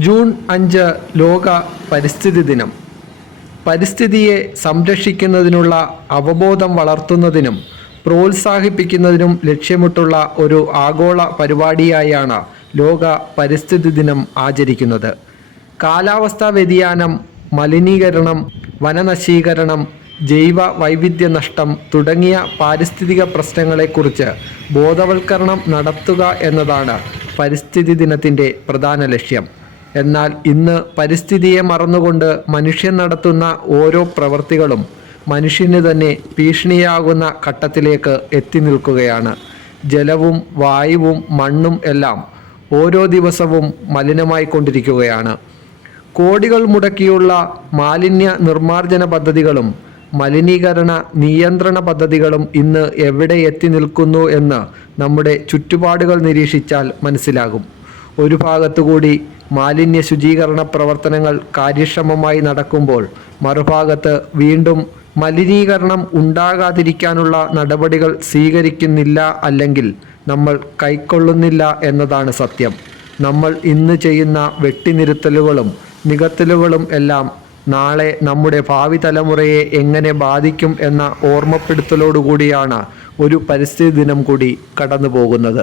June അഞ്ച് ലോക പരിസ്ഥിതി ദിനം. പരിസ്ഥിതിയെ സംരക്ഷിക്കുന്നതിനുള്ള അവബോധം വളർത്തുന്നതിനും പ്രോത്സാഹിപ്പിക്കുന്നതിനും ലക്ഷ്യമിട്ടുള്ള ഒരു ആഗോള പരിപാടിയായാണ് ലോക പരിസ്ഥിതി ദിനം ആചരിക്കുന്നത്. കാലാവസ്ഥാ വ്യതിയാനം മലിനീകരണം വനനശീകരണം ജൈവ വൈവിധ്യ നഷ്ടം തുടങ്ങിയ പാരിസ്ഥിതിക പ്രശ്നങ്ങളെക്കുറിച്ച് ബോധവൽക്കരണം നടത്തുക എന്നതാണ് പരിസ്ഥിതി ദിനത്തിന്റെ പ്രധാന ലക്ഷ്യം. എന്നാൽ ഇന്ന് പരിസ്ഥിതിയെ മറന്നുകൊണ്ട് മനുഷ്യൻ നടത്തുന്ന ഓരോ പ്രവൃത്തികളും മനുഷ്യന് തന്നെ ഭീഷണിയാകുന്ന ഘട്ടത്തിലേക്ക് എത്തി നിൽക്കുകയാണ്. ജലവും വായുവും മണ്ണും എല്ലാം ഓരോ ദിവസവും മലിനമായി കൊണ്ടിരിക്കുകയാണ്. കോടികൾ മുടക്കിയുള്ള മാലിന്യ നിർമ്മാർജന പദ്ധതികളും മലിനീകരണ നിയന്ത്രണ പദ്ധതികളും ഇന്ന് എവിടെ എത്തി നിൽക്കുന്നു എന്ന് നമ്മുടെ ചുറ്റുപാടുകൾ നിരീക്ഷിച്ചാൽ മനസ്സിലാകും. ഒരു ഭാഗത്തുകൂടി മാലിന്യ ശുചീകരണ പ്രവർത്തനങ്ങൾ കാര്യക്ഷമമായി നടക്കുമ്പോൾ മറുഭാഗത്ത് വീണ്ടും മലിനീകരണം ഉണ്ടാകാതിരിക്കാനുള്ള നടപടികൾ സ്വീകരിക്കുന്നില്ല അല്ലെങ്കിൽ നമ്മൾ കൈക്കൊള്ളുന്നില്ല എന്നതാണ് സത്യം. നമ്മൾ ഇന്ന് ചെയ്യുന്ന വെട്ടിനിരുത്തലുകളും നികത്തലുകളും എല്ലാം നാളെ നമ്മുടെ ഭാവി തലമുറയെ എങ്ങനെ ബാധിക്കും എന്ന ഓർമ്മപ്പെടുത്തലോടുകൂടിയാണ് ഒരു പരിസ്ഥിതി ദിനം കൂടി കടന്നു പോകുന്നത്